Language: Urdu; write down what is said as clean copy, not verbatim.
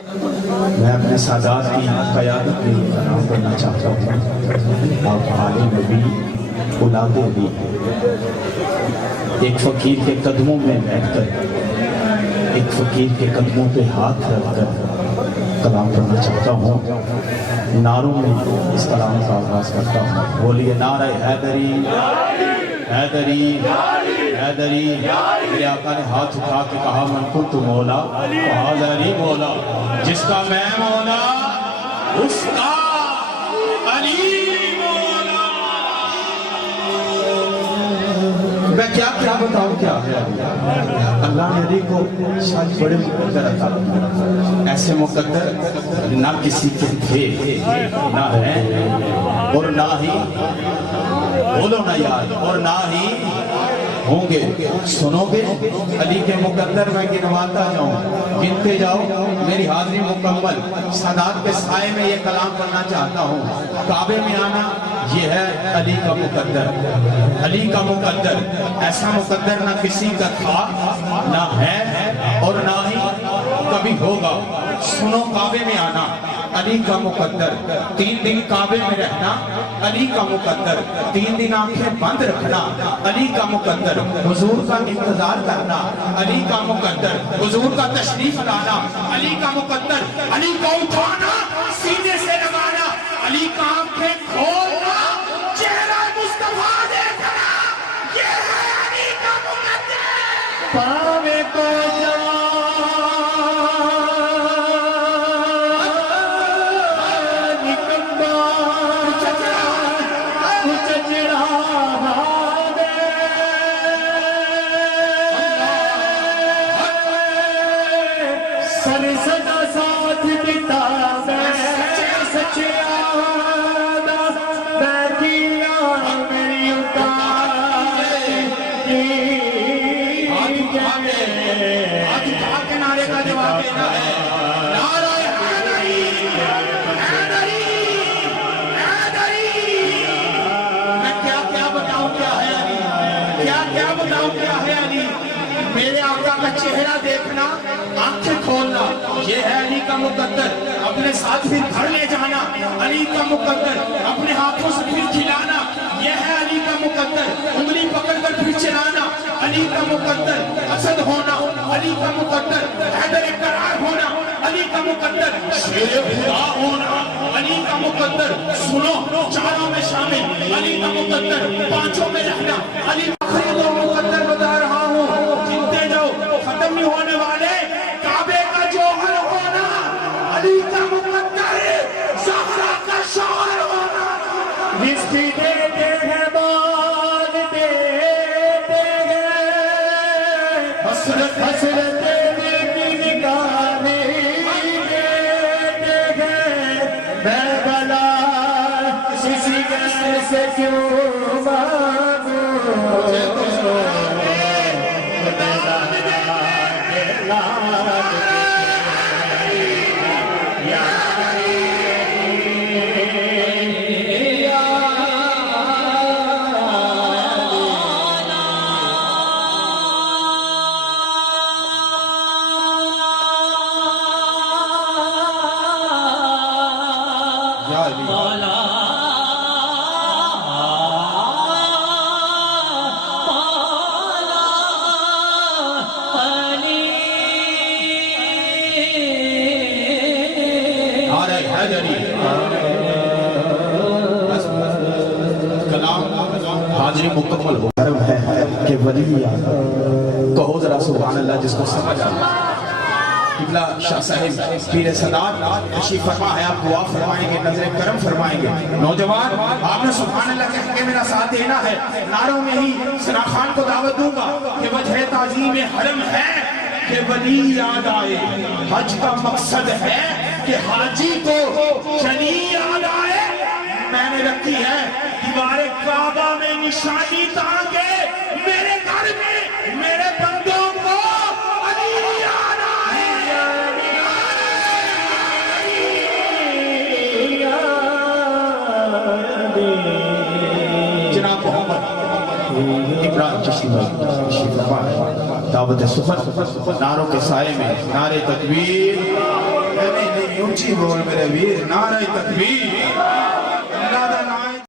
میں اپنے سادات کی قیادت میں نام کرنا چاہتا ہوں۔ آپ آل نبی اولاد علی، ایک فقیر کے قدموں میں بیٹھ کر، ایک فقیر کے قدموں پہ ہاتھ رکھ کر کلام کرنا چاہتا ہوں۔ نعروں میں اس کلام کا آغاز کرتا ہوں۔ بولیے نعرہ حیدری، حیدری، حیدری۔ میرے آقا نے ہاتھ اٹھا کے کہا من کنت مولا فہذا علی مولا، جس کا میں مولا اس کا علی مولا۔ میں کیا بتاؤں کیا ہے اللہ نے علی کو شاید بڑے مقدر عطا کیا، ایسے مقدر نہ کسی کے تھے نہ ہیں اور نہ ہی، بولو نہ یار، اور نہ ہی ہوں گے۔ سنو گے علی کے مقدر میں گنواتا جاؤں، گنتے جاؤ، میری حاضری مکمل۔ سادات کے سائے میں یہ کلام کرنا چاہتا ہوں۔ کعبے میں آنا یہ ہے علی کا مقدر، علی کا مقدر۔ ایسا مقدر نہ کسی کا تھا، نہ ہے اور نہ ہی کبھی ہوگا۔ سنو کعبے میں آنا علی کا مقدر، 3 دن کعبے میں رہنا علی کا مقدر، 3 دن آنکھیں بند رکھنا علی کا مقدر، حضور کا انتظار کرنا علی کا مقدر، حضور کا تشریف لانا علی کا مقدر، علی کو اٹھانا سینے سے لگانا علی کا آنکھیں کھولنا چہرہ مصطفیٰ دیکھنا، یہ ہے علی کا مقدر۔ پاوے کو میرے آقا کا چہرہ دیکھنا، آنکھیں کھولنا، یہ ہے علی کا مقدر۔ اپنے ساتھ پھر گھر لے جانا علی کا مقدر، اپنے ہاتھوں سے پھر کھلانا یہ ہے علی کا مقدر، انگلی پکڑ کر پھر چلانا علی کا مقدر، اسد ہونا علی کا مقدر، حیدر قرار ہونا علی کا مقدر، شیر خدا ہونا علی کا مقدر۔ سنو چاروں میں شامل علی کا مقدر، پانچوں میں رہنا علی کا مقدر بتا رہا ہوں۔ جنتے جاؤ ختم نہیں ہونے والے کعبے کا جوہر ہونا علی کا مقدر، زہرا کا شوہر ہونا، رزق دیتے ہیں بال دیتے ہیں، حسرت حسرت دینے کی نگاہیں دیتے ہیں، میں بلا کسی غیر سے کیوں مانگوں، حاضری مکمل ہو کرم ہے کہ ولی کہو ذرا سبحان اللہ جس کو سمجھ آتا۔ قبلہ شاہ صاحب پیر سادات تشریف فرما ہے، آپ دعا فرمائیں گے، نظر کرم فرمائیں گے۔ نوجوان آپ نے سبحان اللہ کہہ کے میرا ساتھ دینا ہے۔ نعروں میں ہی ثنا خان کو دعوت دوں گا کہ وجہ تعظیم حرم ہے کہ ولی یاد آئے، حج کا مقصد ہے کہ حاجی کو چلی یاد آئے۔ میں نے رکھی ہے دیوار کعبہ میں نشانی تاکہ میرے گھر میں میرے بندوں کو علی یاد آئے۔ جناب محمد ابراہیم چشتی دعوت سخن نعروں کے سائے میں نعرے تکبیر اونچی بول میرے ویر، نعرہ تکبیر